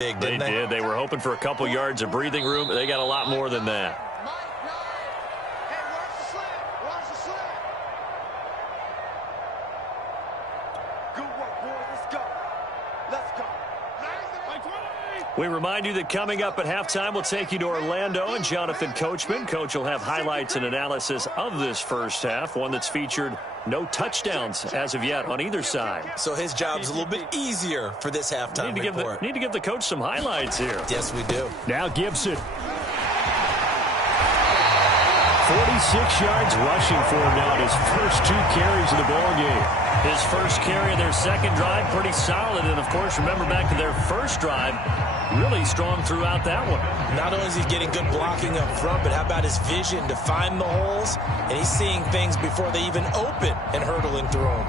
Big, didn't they? They were hoping for a couple yards of breathing room. They got a lot more than that. We remind you that coming up at halftime, we'll take you to Orlando and Jonathan Coachman. Coach will have highlights and analysis of this first half, one that's featured no touchdowns as of yet on either side. So his job's a little bit easier for this halftime report. Need to give the coach some highlights here. Yes, we do. Now Gibson. 46 yards rushing for him now in his first 2 carries of the ball game. His first carry of their second drive, pretty solid. And, of course, remember back to their first drive, really strong throughout that one. Not only is he getting good blocking up front, but how about his vision to find the holes? And he's seeing things before they even open and hurdling through them.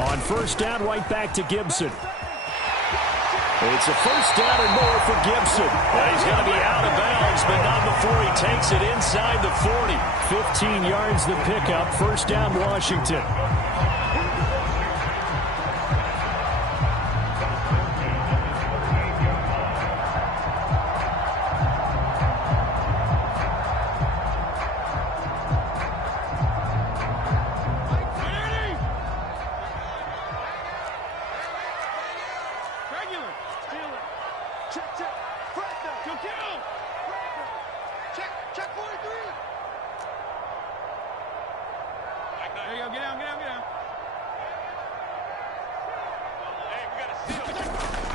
On first down, right back to Gibson. It's a first down and more for Gibson. Well, he's going to be out of bounds, but not before he takes it inside the 40. 15 yards the pickup. First down, Washington.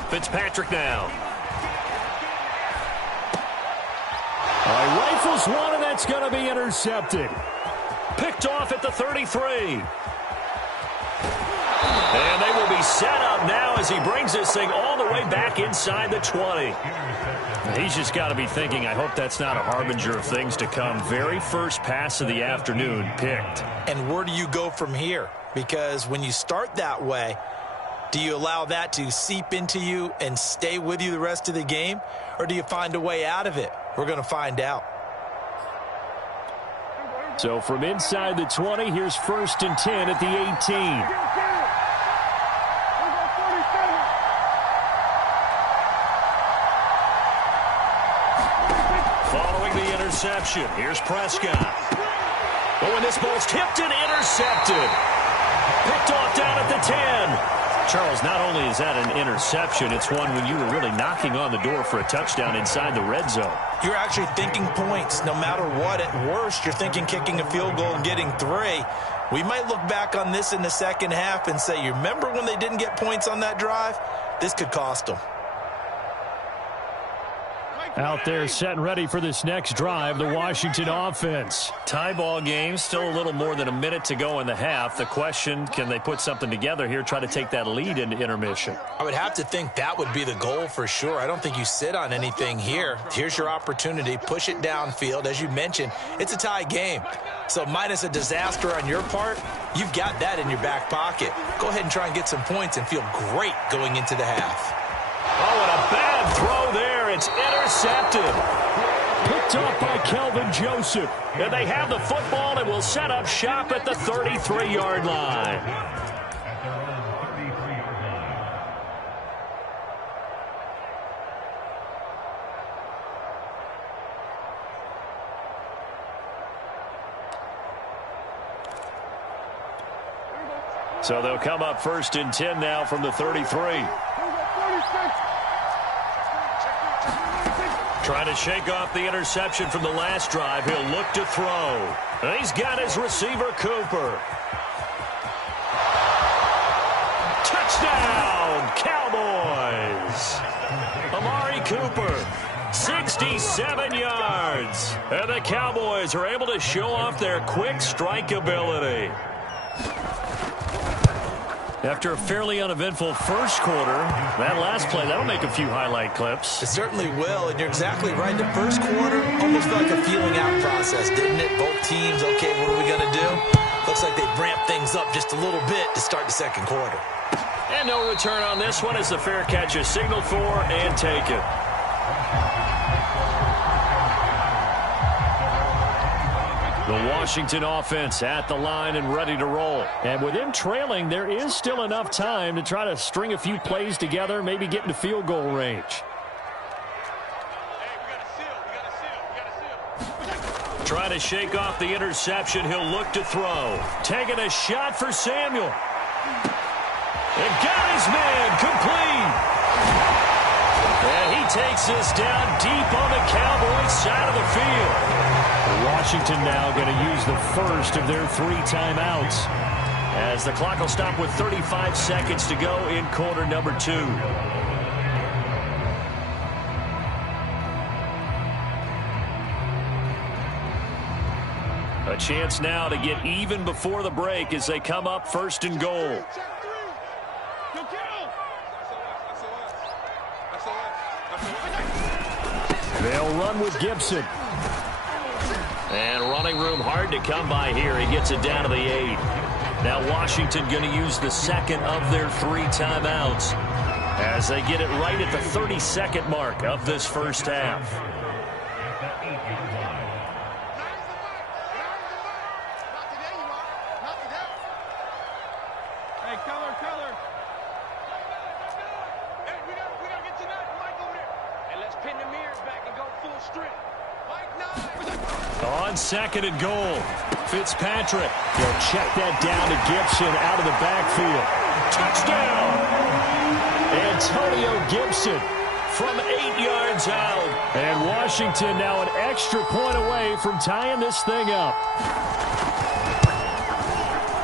Fitzpatrick now. Rifles one, and that's going to be intercepted. Picked off at the 33. And they will be set up now as he brings this thing all the way back inside the 20. He's just got to be thinking, I hope that's not a harbinger of things to come. Very first pass of the afternoon picked. And where do you go from here? Because when you start that way, do you allow that to seep into you and stay with you the rest of the game? Or do you find a way out of it? We're going to find out. So from inside the 20, here's 1st and 10 at the 18. Following the interception, here's Prescott. But when this ball's tipped and intercepted. Picked off down at the 10. Charles, not only is that an interception, it's one when you were really knocking on the door for a touchdown inside the red zone. You're actually thinking points. No matter what, at worst, you're thinking kicking a field goal and getting 3. We might look back on this in the second half and say, you remember when they didn't get points on that drive? This could cost them. Out there set and ready for this next drive, the Washington offense. Tie ball game, still a little more than a minute to go in the half. The question, can they put something together here, try to take that lead into intermission? I would have to think that would be the goal for sure. I don't think you sit on anything here. Here's your opportunity. Push it downfield. As you mentioned, it's a tie game. So minus a disaster on your part, you've got that in your back pocket. Go ahead and try and get some points and feel great going into the half. Oh, and a bad throw there. It's intercepted. Picked up by Kelvin Joseph. And they have the football and will set up shop at the 33-yard line. So they'll come up 1st and 10 now from the 33. Trying to shake off the interception from the last drive. He'll look to throw. And he's got his receiver, Cooper. Touchdown, Cowboys. Amari Cooper, 67 yards. And the Cowboys are able to show off their quick strike ability. After a fairly uneventful first quarter, that last play, that'll make a few highlight clips. It certainly will, and you're exactly right. The first quarter almost felt like a feeling out process, didn't it? Both teams, okay, what are we going to do? Looks like they ramped things up just a little bit to start the second quarter. And no return on this one as the fair catch is signaled for and taken. The Washington offense at the line and ready to roll. And with them trailing, there is still enough time to try to string a few plays together, maybe get into field goal range. Trying to shake off the interception. He'll look to throw. Taking a shot for Samuel. And got his man complete. And he takes this down deep on the Cowboys side of the field. Washington now going to use the first of their 3 timeouts as the clock will stop with 35 seconds to go in quarter number 2. A chance now to get even before the break as they come up first and goal. They'll run with Gibson. And running room hard to come by here. He gets it down to the 8. Now Washington going to use the second of their 3 timeouts as they get it right at the 30-second mark of this first half. Hey, color. Hey, we gotta get to that Mike over there. And let's pin the mirrors back and go full strength. On second and goal, Fitzpatrick. He'll check that down to Gibson out of the backfield. Touchdown! Antonio Gibson from 8 yards out. And Washington now an extra point away from tying this thing up.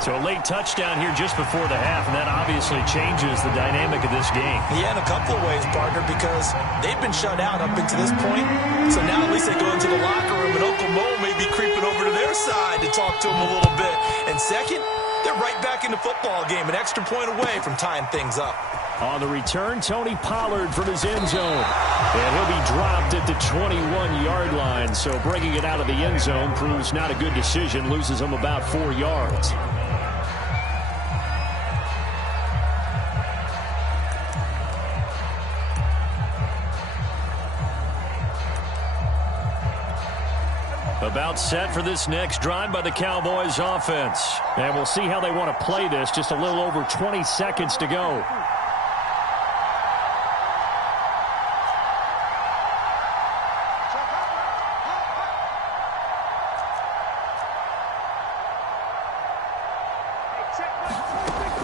So a late touchdown here just before the half, and that obviously changes the dynamic of this game. Yeah, in a couple of ways, partner, because they've been shut out up until this point. So now at least they go into the locker room, and Uncle Mo may be creeping over to their side to talk to him a little bit. And second, they're right back in the football game, an extra point away from tying things up. On the return, Tony Pollard from his end zone. And he'll be dropped at the 21-yard line. So bringing it out of the end zone proves not a good decision. Loses him about 4 yards. About set for this next drive by the Cowboys offense. And we'll see how they want to play this. Just a little over 20 seconds to go.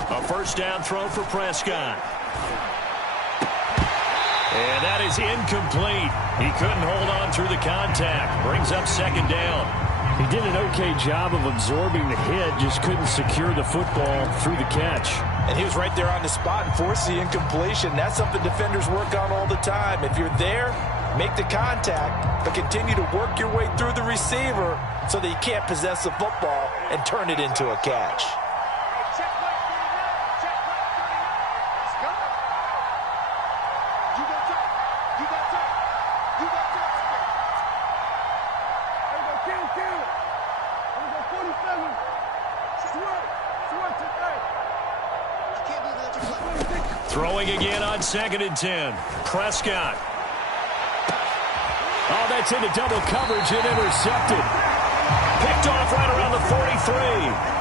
A first down throw for Prescott. And that is incomplete. He couldn't hold on through the contact. Brings up second down. He did an okay job of absorbing the hit, just couldn't secure the football through the catch. And he was right there on the spot and forced the incompletion. That's something defenders work on all the time. If you're there, make the contact, but continue to work your way through the receiver so that you can't possess the football and turn it into a catch. Throwing again on 2nd and 10. Prescott. Oh, that's into double coverage and intercepted. Picked off right around the 43.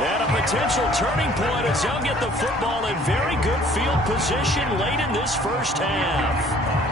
And a potential turning point as they'll get the football in very good field position late in this first half.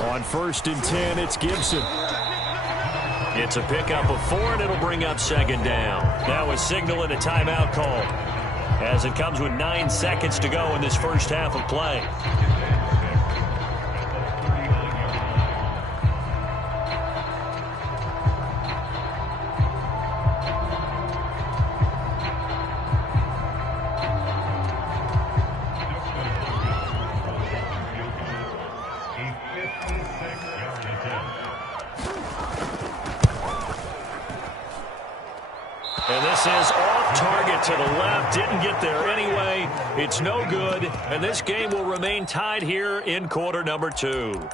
On 1st and 10, it's Gibson. It's a pickup of 4, and it'll bring up second down. Now a signal and a timeout call as it comes with 9 seconds to go in this first half of play. And this is off target to the left. Didn't get there anyway. It's no good. And this game will remain tied here in quarter number 2.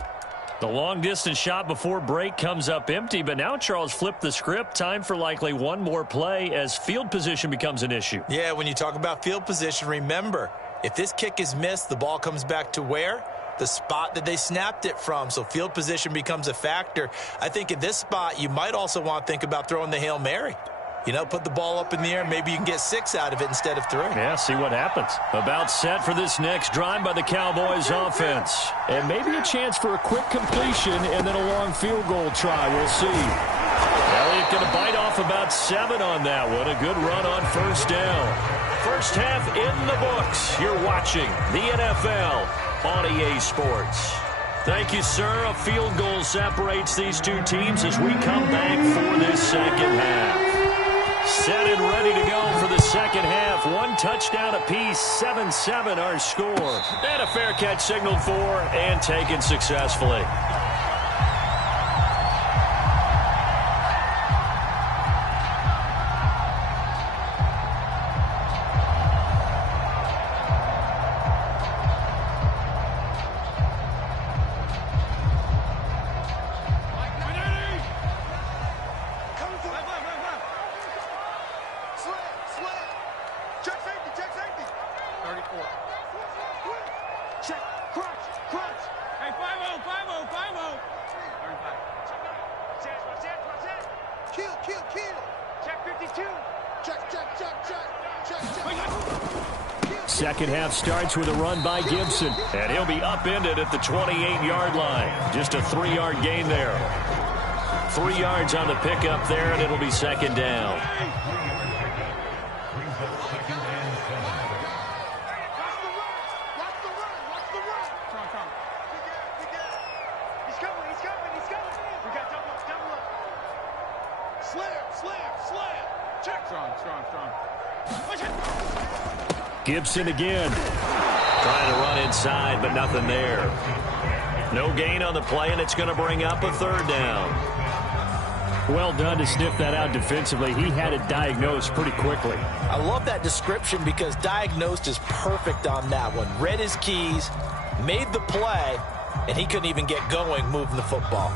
The long-distance shot before break comes up empty, but now Charles flipped the script. Time for likely one more play as field position becomes an issue. Yeah, when you talk about field position, remember, if this kick is missed, the ball comes back to where? The spot that they snapped it from. So field position becomes a factor. I think at this spot, you might also want to think about throwing the Hail Mary. You know, put the ball up in the air. Maybe you can get 6 out of it instead of 3. Yeah, see what happens. About set for this next drive by the Cowboys offense. And maybe a chance for a quick completion and then a long field goal try. We'll see. Elliott going to bite off about 7 on that one. A good run on first down. First half in the books. You're watching the NFL on EA Sports. Thank you, sir. A field goal separates these two teams as we come back for this second half. Set and ready to go for the second half. 1 touchdown apiece, 7-7 our score. And a fair catch signaled for and taken successfully. Second half starts with a run by Gibson. And he'll be upended at the 28-yard line. Just a 3-yard gain there. 3 yards on the pickup there, and it'll be second down. Gibson again. Trying to run inside, but nothing there. No gain on the play, and it's going to bring up a 3rd down. Well done to sniff that out defensively. He had it diagnosed pretty quickly. I love that description because diagnosed is perfect on that one. Read his keys, made the play, and he couldn't even get going moving the football.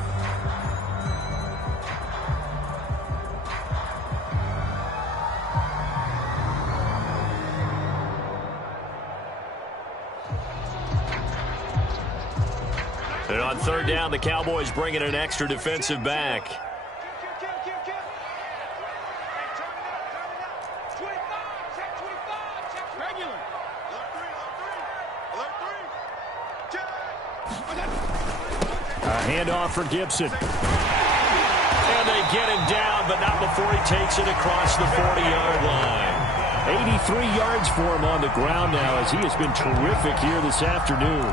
And on 3rd down, the Cowboys bring in an extra defensive back. A handoff for Gibson. And they get him down, but not before he takes it across the 40-yard line. 83 yards for him on the ground now as he has been terrific here this afternoon.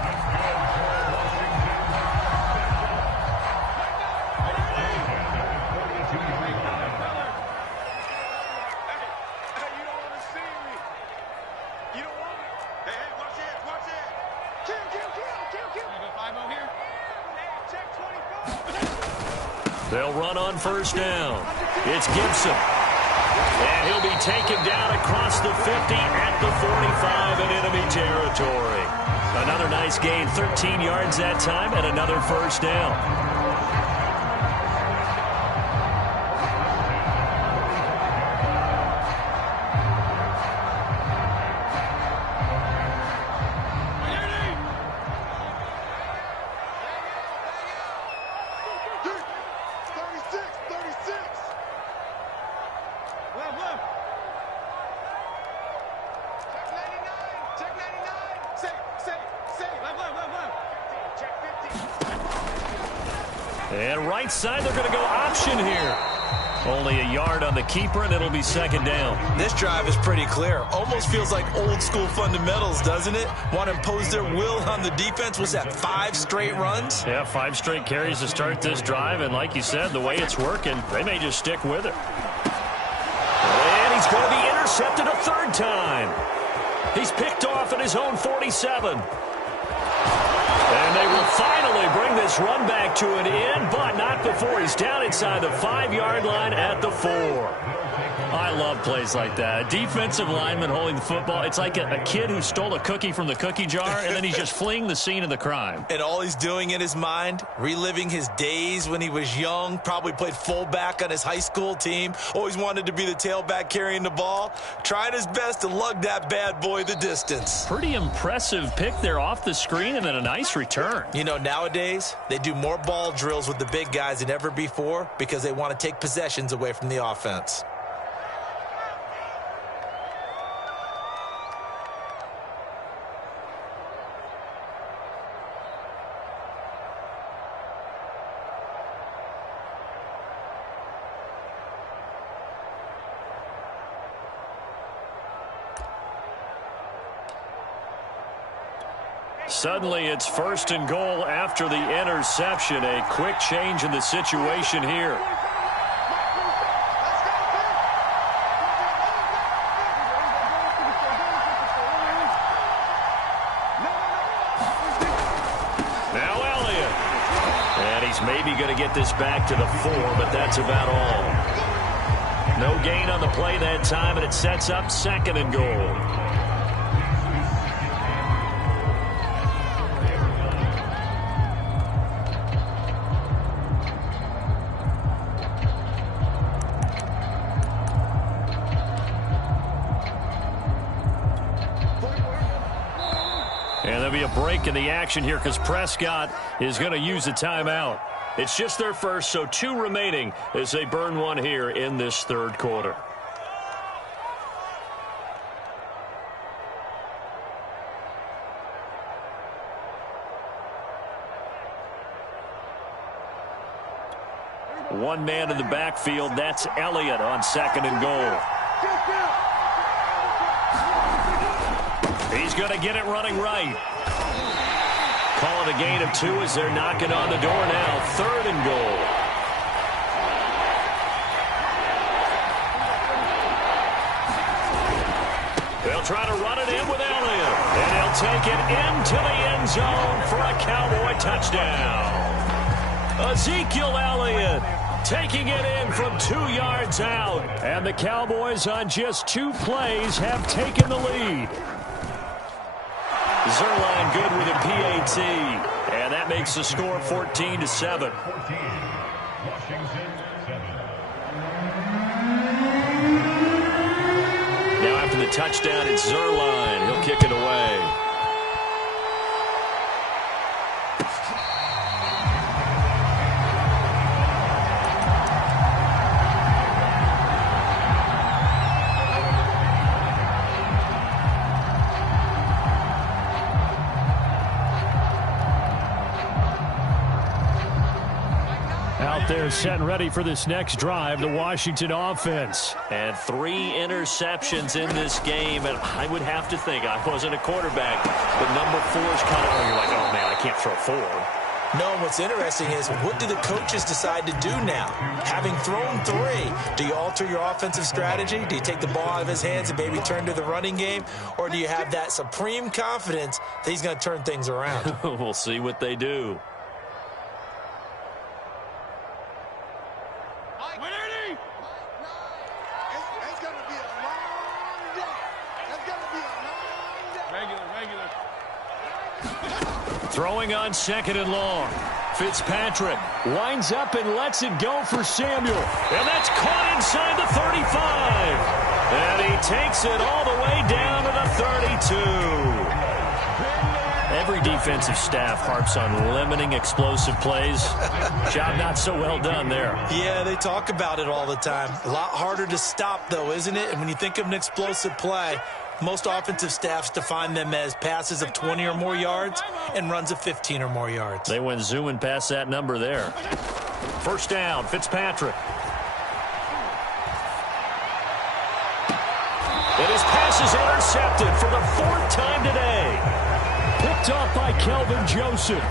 They'll run on first down. It's Gibson. And he'll be taken down across the 50 at the 45 in enemy territory. Another nice gain, 13 yards that time, and another first down. And right side, they're going to go option here. Only a yard on the keeper, and it'll be second down. This drive is pretty clear. Almost feels like old school fundamentals, doesn't it? Want to impose their will on the defense. Was that 5 straight runs? Yeah, 5 straight carries to start this drive, and like you said, the way it's working, they may just stick with it. And he's going to be intercepted a 3rd time. He's picked off at his own 47. And And they will finally bring this run back to an end, but not before he's down inside the 5-yard line at the 4. I love plays like that. A defensive lineman holding the football. It's like a kid who stole a cookie from the cookie jar, and then he's just fleeing the scene of the crime. And all he's doing in his mind, reliving his days when he was young, probably played fullback on his high school team, always wanted to be the tailback carrying the ball, trying his best to lug that bad boy the distance. Pretty impressive pick there off the screen, and then a nice return. You know, nowadays, they do more ball drills with the big guys than ever before because they want to take possessions away from the offense. Suddenly, it's 1st and goal after the interception. A quick change in the situation here. Now Elliott. And he's maybe going to get this back to the 4, but that's about all. No gain on the play that time, and it sets up 2nd and goal. And there'll be a break in the action here because Prescott is going to use a timeout. It's just their first, so 2 remaining as they burn one here in this 3rd quarter. One man in the backfield. That's Elliott on 2nd and goal. He's going to get it running right. Call it a gain of 2 as they're knocking on the door now. 3rd and goal. They'll try to run it in with Elliott. And he'll take it into the end zone for a Cowboy touchdown. Ezekiel Elliott taking it in from 2 yards out. And the Cowboys on just 2 plays have taken the lead. Zerline good with a PAT, and that makes the score 14-7. Now after the touchdown, it's Zerline. He'll kick it away. They're set and ready for this next drive, the Washington offense. And 3 interceptions in this game, and I would have to think, I wasn't a quarterback, but number 4 is kind of, you're like, oh man, I can't throw 4. No, what's interesting is, what do the coaches decide to do now? Having thrown 3, do you alter your offensive strategy? Do you take the ball out of his hands and maybe turn to the running game? Or do you have that supreme confidence that he's going to turn things around? We'll see what they do. Throwing on 2nd and long. Fitzpatrick winds up and lets it go for Samuel. And that's caught inside the 35. And he takes it all the way down to the 32. Every defensive staff harps on limiting explosive plays. Job not so well done there. Yeah, they talk about it all the time. A lot harder to stop, though, isn't it? And when you think of an explosive play, most offensive staffs define them as passes of 20 or more yards and runs of 15 or more yards. They went zooming past that number there. 1st down, Fitzpatrick. And his pass is intercepted for the 4th time today. Picked off by Kelvin Joseph.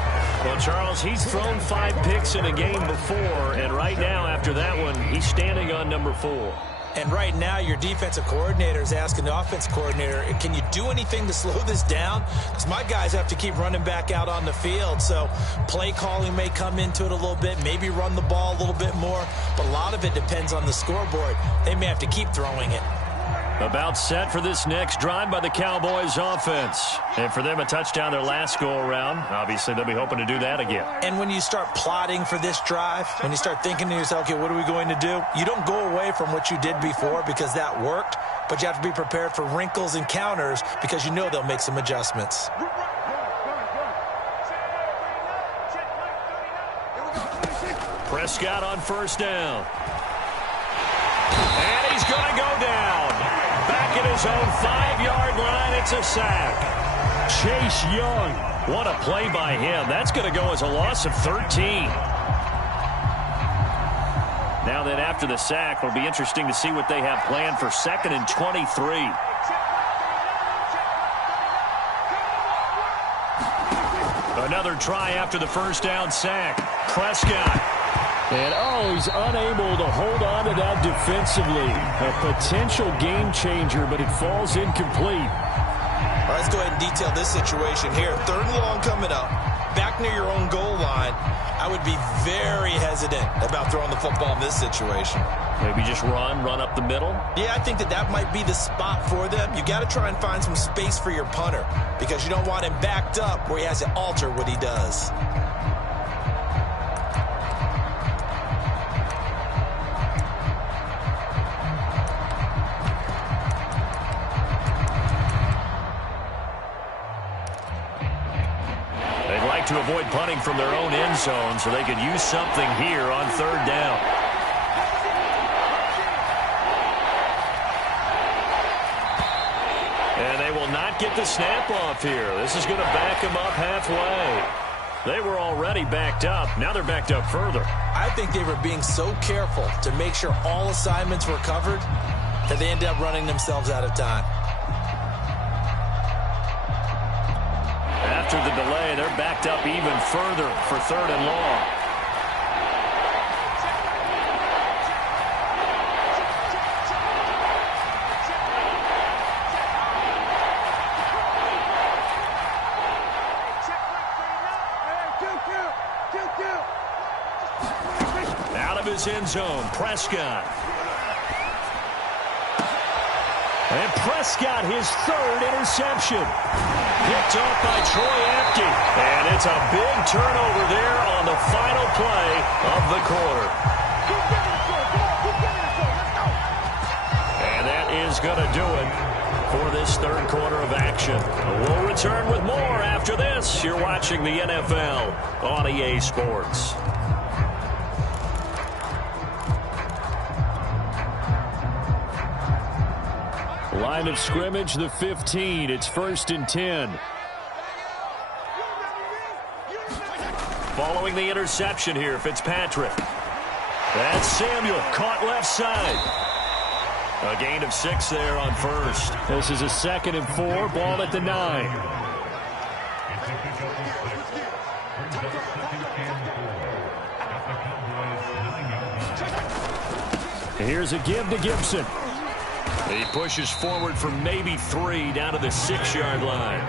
Well, Charles, he's thrown 5 picks in a game before, and right now, after that one, he's standing on number 4. And right now, your defensive coordinator is asking the offense coordinator, can you do anything to slow this down? Because my guys have to keep running back out on the field. So play calling may come into it a little bit, maybe run the ball a little bit more. But a lot of it depends on the scoreboard. They may have to keep throwing it. About set for this next drive by the Cowboys offense. And for them, a touchdown their last go-around. Obviously, they'll be hoping to do that again. And when you start plotting for this drive, when you start thinking to yourself, okay, what are we going to do? You don't go away from what you did before because that worked, but you have to be prepared for wrinkles and counters because you know they'll make some adjustments. Prescott on first down. And he's going to go down. Back at his own 5-yard line, it's a sack. Chase Young. What a play by him. That's going to go as a loss of 13. Now then, after the sack, it'll be interesting to see what they have planned for 2nd and 23. Another try after the first down sack. Prescott. And, he's unable to hold on to that defensively. A potential game changer, but it falls incomplete. All right, let's go ahead and detail this situation here. 3rd and long coming up. Back near your own goal line. I would be very hesitant about throwing the football in this situation. Maybe just run up the middle? Yeah, I think that might be the spot for them. You got to try and find some space for your punter because you don't want him backed up where he has to alter what he does. To avoid punting from their own end zone so they could use something here on 3rd down. And they will not get the snap off here. This is going to back them up halfway. They were already backed up. Now they're backed up further. I think they were being so careful to make sure all assignments were covered that they ended up running themselves out of time. After the delay, they're backed up even further for 3rd and long. Out of his end zone, Prescott. And Prescott, his 3rd interception. Picked off by Troy Apke. And it's a big turnover there on the final play of the quarter. And that is going to do it for this 3rd quarter of action. We'll return with more after this. You're watching the NFL on EA Sports. Line of scrimmage, the 15. It's 1st and 10. Following the interception here, Fitzpatrick. That's Samuel, caught left side. A gain of 6 there on 1st. This is a 2nd and 4, ball at the 9. Here's a give to Gibson. He pushes forward for maybe 3 down to the 6-yard line.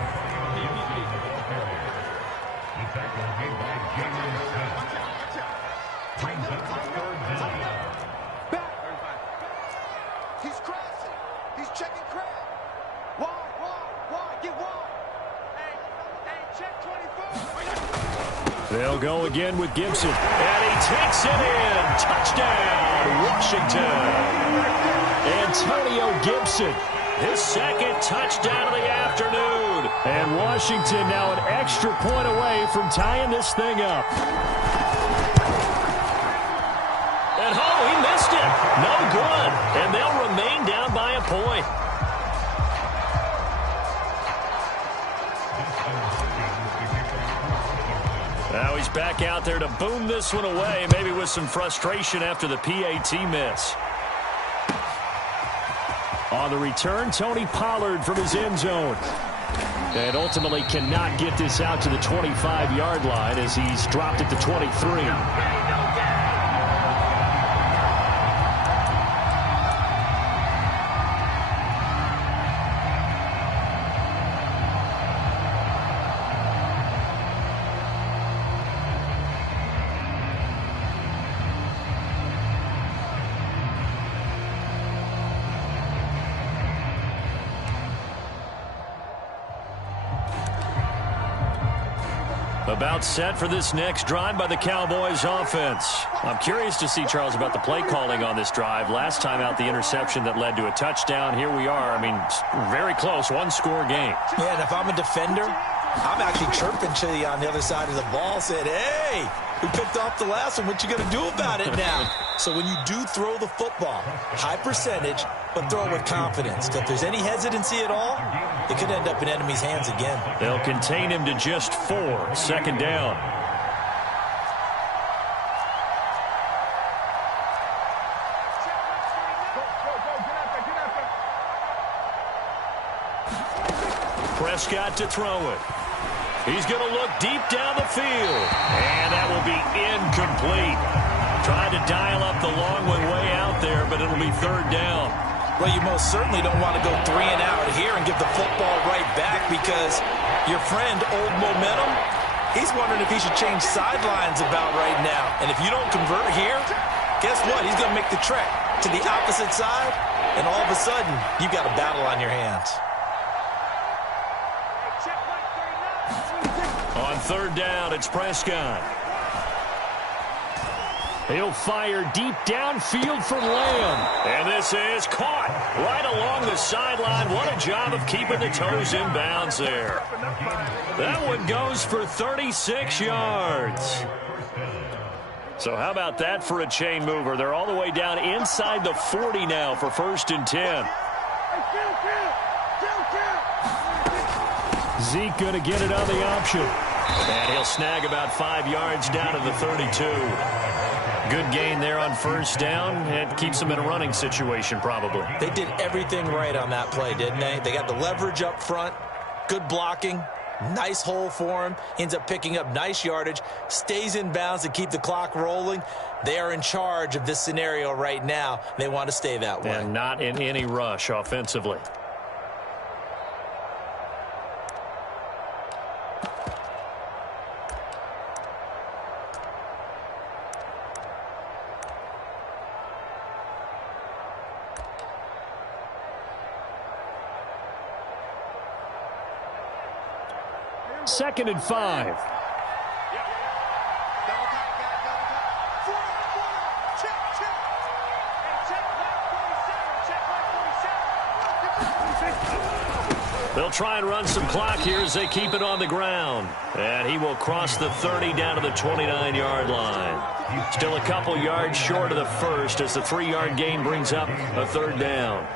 He's crossing. He's checking crab. Wide. Get wide. Hey, check 24. They'll go again with Gibson. And he takes it in. Touchdown, Washington. Antonio Gibson, his 2nd touchdown of the afternoon. And Washington now an extra point away from tying this thing up. And he missed it. No good. And they'll remain down by a point. Now he's back out there to boom this one away, maybe with some frustration after the PAT miss. On the return, Tony Pollard from his end zone. And ultimately cannot get this out to the 25-yard line as he's dropped at the 23. About set for this next drive by the Cowboys offense. I'm curious to see, Charles, about the play calling on this drive. Last time out, the interception that led to a touchdown. Here we are. I mean, very close, one-score game. Yeah, and if I'm a defender, I'm actually chirping to you on the other side of the ball, saying, hey, we picked off the last one. What you going to do about it now? So when you do throw the football, high percentage, but throw it with confidence. If there's any hesitancy at all, it could end up in enemy's hands again. They'll contain him to just 4. Second down. Prescott to throw it. He's going to look deep down the field. And that will be incomplete. Trying to dial up the long one way out there, but it'll be third down. Well, you most certainly don't want to go 3 and out here and give the football right back, because your friend, Old Momentum, he's wondering if he should change sidelines about right now. And if you don't convert here, guess what? He's going to make the trek to the opposite side, and all of a sudden, you've got a battle on your hands. On third down, it's Prescott. He'll fire deep downfield for Lamb. And this is caught right along the sideline. What a job of keeping the toes in bounds there. That one goes for 36 yards. So how about that for a chain mover? They're all the way down inside the 40 now for 1st and 10. Zeke going to get it on the option. And he'll snag about 5 yards down to the 32. Good gain there on first down. It keeps them in a running situation probably. They did everything right on that play, didn't they? They got the leverage up front, good blocking, nice hole for him, ends up picking up nice yardage, stays in bounds to keep the clock rolling. They are in charge of this scenario right now. They want to stay that way. And not in any rush offensively. Second and 5. They'll try and run some clock here as they keep it on the ground. And he will cross the 30 down to the 29-yard line. Still a couple yards short of the first as the 3-yard gain brings up a third down.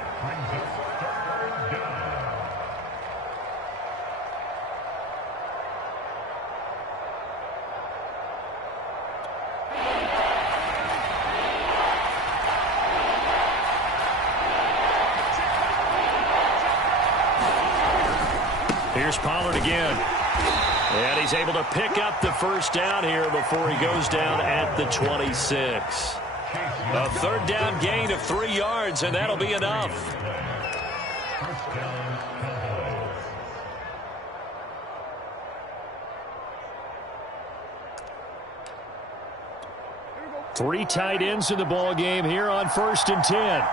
Here's Pollard again. And he's able to pick up the first down here before he goes down at the 26. A third down gain of 3 yards, and that'll be enough. Three tight ends in the ball game here on 1st and 10.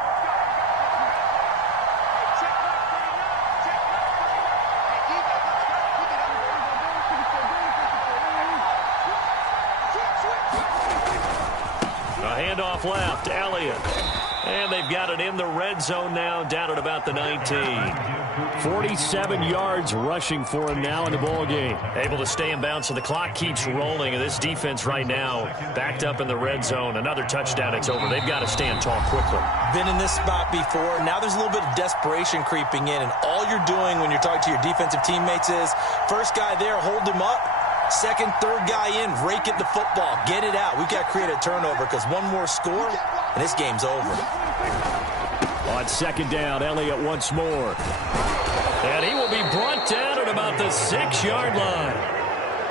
Handoff left, Elliott. And they've got it in the red zone now, down at about the 19. 47 yards rushing for him now in the ball game. Able to stay in bounds, so the clock keeps rolling. And this defense right now, backed up in the red zone. Another touchdown, it's over. They've got to stand tall quickly. Been in this spot before. Now there's a little bit of desperation creeping in. And all you're doing when you're talking to your defensive teammates is, first guy there, hold him up. Second, third guy in, rake at the football. Get it out. We've got to create a turnover because one more score, and this game's over. On second down, Elliott once more. And he will be brought down at about the 6-yard line.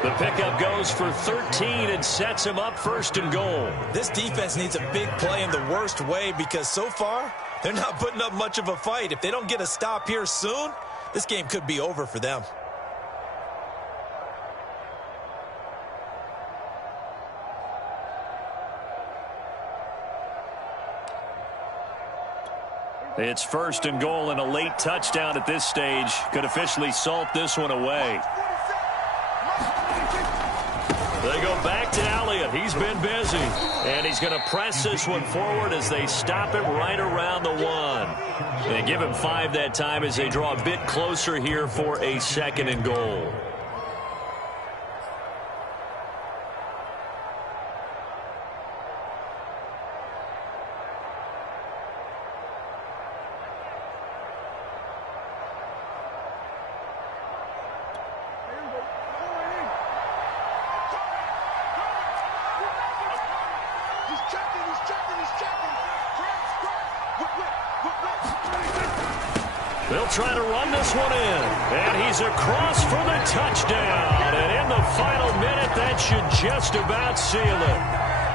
The pickup goes for 13 and sets him up 1st and goal. This defense needs a big play in the worst way because so far, they're not putting up much of a fight. If they don't get a stop here soon, this game could be over for them. It's 1st and goal, and a late touchdown at this stage could officially salt this one away. back to Elliott. He's been busy. And he's going to press this one forward as they stop it right around the 1. They give him 5 that time as they draw a bit closer here for a 2nd and goal. They'll try to run this one in. And he's across for the touchdown. And in the final minute, that should just about seal it.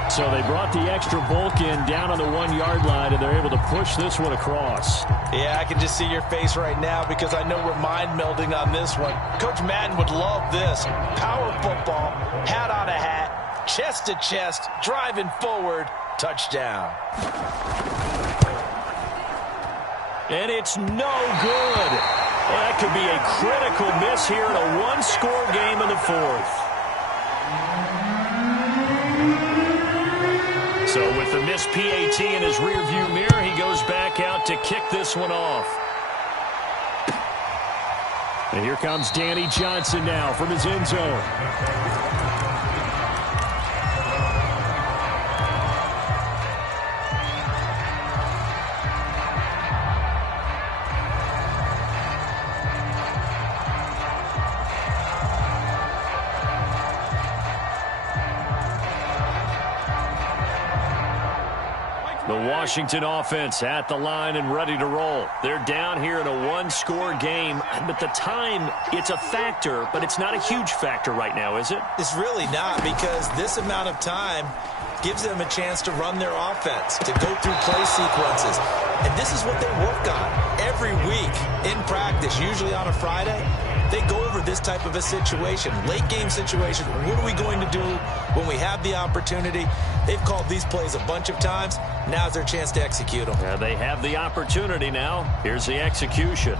So they brought the extra bulk in down on the 1-yard line, and they're able to push this one across. Yeah, I can just see your face right now because I know we're mind melding on this one. Coach Madden would love this. Power football, hat on a hat, chest to chest, driving forward, touchdown. And it's no good. Well, that could be a critical miss here in a 1-score game in the 4th. So with the missed PAT in his rearview mirror, he goes back out to kick this one off. And here comes Danny Johnson now from his end zone. The Washington offense at the line and ready to roll. They're down here in a 1-score game. But the time, it's a factor, but it's not a huge factor right now, is it? It's really not, because this amount of time gives them a chance to run their offense, to go through play sequences. And this is what they work on every week in practice, usually on a Friday. They go over this type of a situation, late game situation. What are we going to do when we have the opportunity? They've called these plays a bunch of times. Now's their chance to execute them. Yeah, they have the opportunity now. Here's the execution.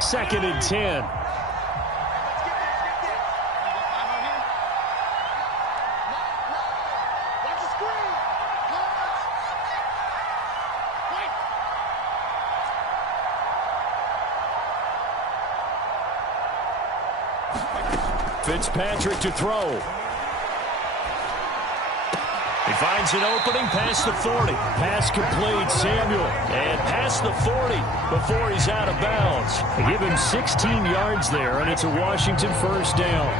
Second and 10. Fitzpatrick to throw. He finds an opening past the 40. Pass complete, Samuel. And past the 40 before he's out of bounds. They give him 16 yards there, and it's a Washington first down.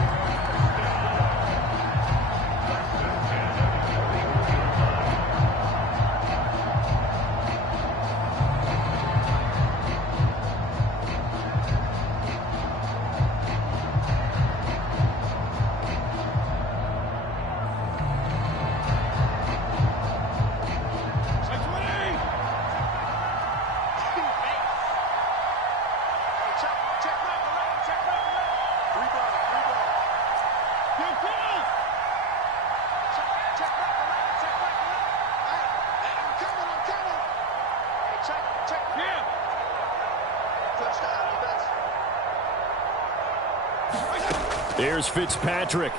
There's Fitzpatrick.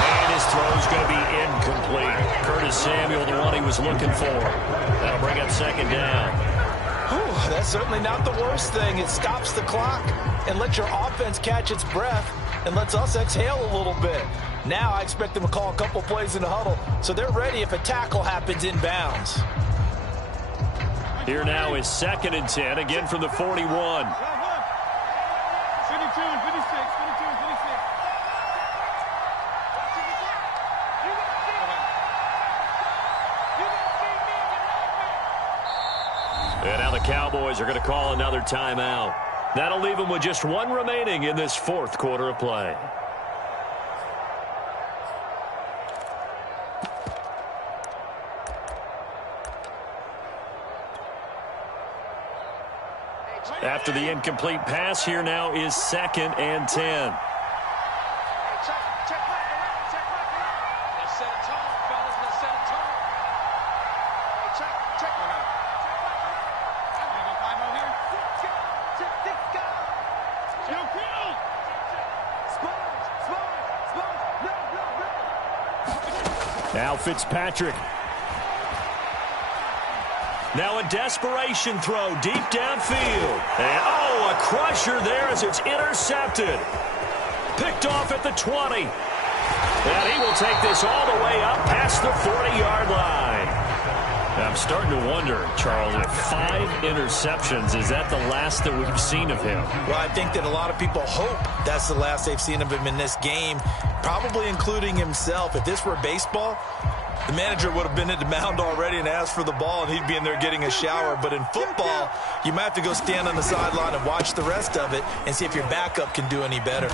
And his throw's going to be incomplete. Curtis Samuel, the one he was looking for. That'll bring up second down. Whew, that's certainly not the worst thing. It stops the clock and lets your offense catch its breath and lets us exhale a little bit. Now I expect them to call a couple plays in the huddle so they're ready if a tackle happens inbounds. Here now is second and 10, again from the 41. 52 and 56, 52 and 56. And now the Cowboys are going to call another timeout. That'll leave them with just one remaining in this 4th quarter of play. After the incomplete pass, here now is 2nd and 10. Check back around. Let's set a tone, fellas. Let's set a tone. Hey, check one out. I'm gonna go 5 over here. Six, go. Yo, Quill! Sponge. Now Fitzpatrick. Now a desperation throw deep downfield. And, oh, a crusher there as it's intercepted. Picked off at the 20. And he will take this all the way up past the 40-yard line. I'm starting to wonder, Charles, if 5 interceptions, is that the last that we've seen of him? Well, I think that a lot of people hope that's the last they've seen of him in this game, probably including himself. If this were baseball, the manager would have been at the mound already and asked for the ball, and he'd be in there getting a shower. But in football, you might have to go stand on the sideline and watch the rest of it and see if your backup can do any better.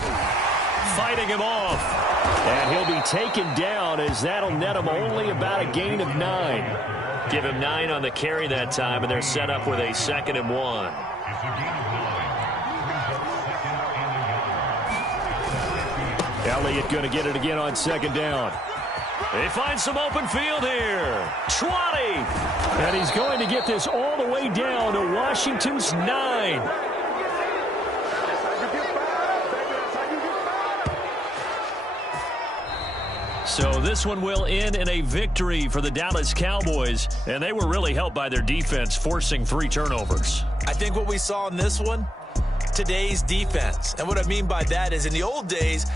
Fighting him off. And he'll be taken down as that'll net him only about a gain of 9. Give him 9 on the carry that time, and they're set up with a 2nd and 1. Elliott going to get it again on 2nd down. They find some open field here. 20. And he's going to get this all the way down to Washington's 9. So this one will end in a victory for the Dallas Cowboys, and they were really helped by their defense forcing 3 turnovers. I think what we saw in this one, today's defense. And what I mean by that is in the old days,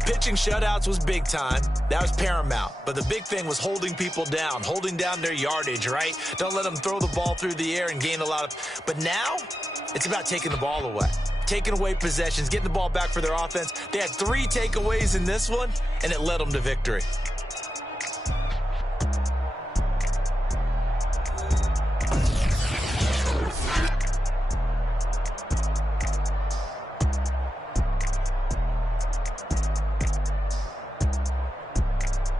pitching shutouts was big time. That was paramount. But the big thing was holding people down, holding down their yardage, right? Don't let them throw the ball through the air and gain a lot of... But now, it's about taking the ball away. Taking away possessions, getting the ball back for their offense. They had 3 takeaways in this one, and it led them to victory.